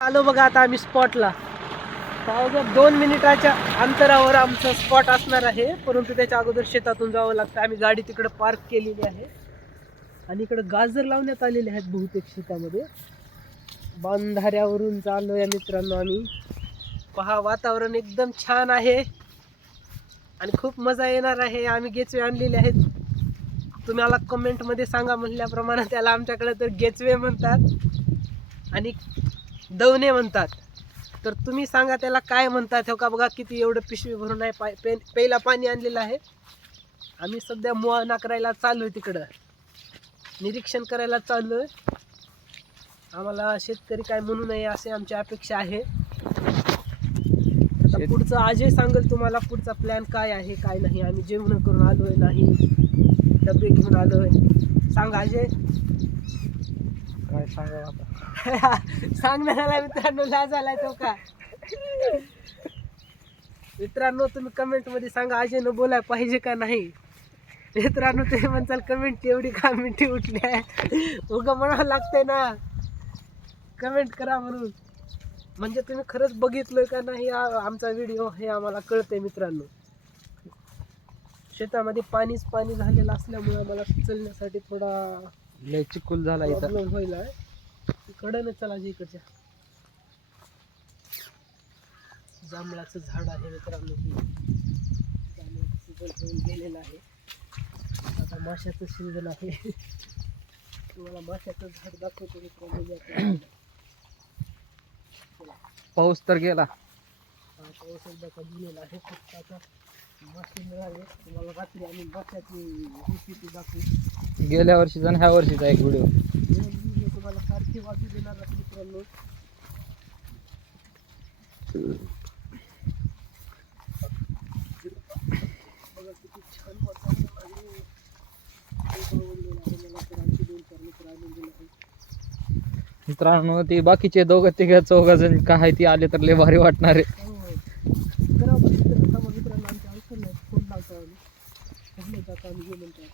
आलो बघा आता आम्ही स्पॉटला अवघ्या दोन मिनिटाच्या अंतरावर आमचं स्पॉट असणार आहे. परंतु त्याच्या अगोदर शेतातून जावं लागतं. आम्ही गाडी तिकडे पार्क केलेली आहे. आणि इकडे गाजर लावण्यात आलेले आहेत बहुतेक शेतामध्ये. बांधाऱ्यावरून चाललो या मित्रांनो आम्ही. पहा वातावरण एकदम छान आहे. आणि खूप मजा येणार आहे. आम्ही गेचवे आणलेले आहेत. तुम्ही मला कमेंटमध्ये सांगा म्हटल्याप्रमाणे त्याला आमच्याकडे तर गेचवे म्हणतात. आणि दवणे म्हणतात. तर तुम्ही सांगा त्याला काय म्हणतात हो का? बघा किती एवढं पिशवी भरून आहे पाय पे पहिला पाणी आणलेलं आहे. आम्ही सध्या मुळा नाकरायला चाललो आहे तिकडं. निरीक्षण करायला चाललो आहे आम्हाला शेतकरी काय म्हणू नये असे आमची अपेक्षा आहे. आता पुढचं अजय सांगेल तुम्हाला पुढचा प्लॅन काय आहे काय नाही. आम्ही जेवण करून आलोय नाही. डबे घेऊन आलोय. सांगा अजय काय सांगा आता? सांगणाऱ्याला मित्रांनो लाज आलाय तो का? मित्रांनो तुम्ही कमेंटमध्ये सांगा अजयनं बोलाय पाहिजे का नाही? मित्रांनो तुम्ही म्हणताल कमेंट एवढी का मिठी उठली आहे? उगं म्हणावं लागतंय ना. कमेंट करा म्हणून. म्हणजे तुम्ही खरंच बघितलं का नाही? आमचा व्हिडिओ हे आम्हाला कळतंय मित्रांनो. शेतामध्ये पाणीच पाणी झालेलं असल्यामुळे आम्हाला चलण्यासाठी थोडा लय चिकुल झाला इथं. प्रॉब्लेम होईल कडनं चला जी इकडच्या. जांभळाचं झाड आहे मित्रांनो. ही जांभळाचं सीझन होऊन गेलेलं आहे. आता माशाचं सीझन आहे. तुम्हाला माशाचं झाड दाखवतो मित्रांनो. पाऊस तर गेला. हा पाऊस एकदा का गेलेला आहे. फक्त आता तुम्हाला रात्री आम्ही रेसिपी दाखवू गेल्या वर्षीचा आणि ह्या वर्षीचा एक व्हिडिओ मी तुम्हाला देणार मित्रांनो बघा किती छान खूप आवडलेलं आहे मला तर आणखी दोन चार मित्र आलेले मित्रांनो ते बाकीचे दोघं तिघ चौघ जण काय ती आले तर लय भारी वाटणार आहे. time human traffic.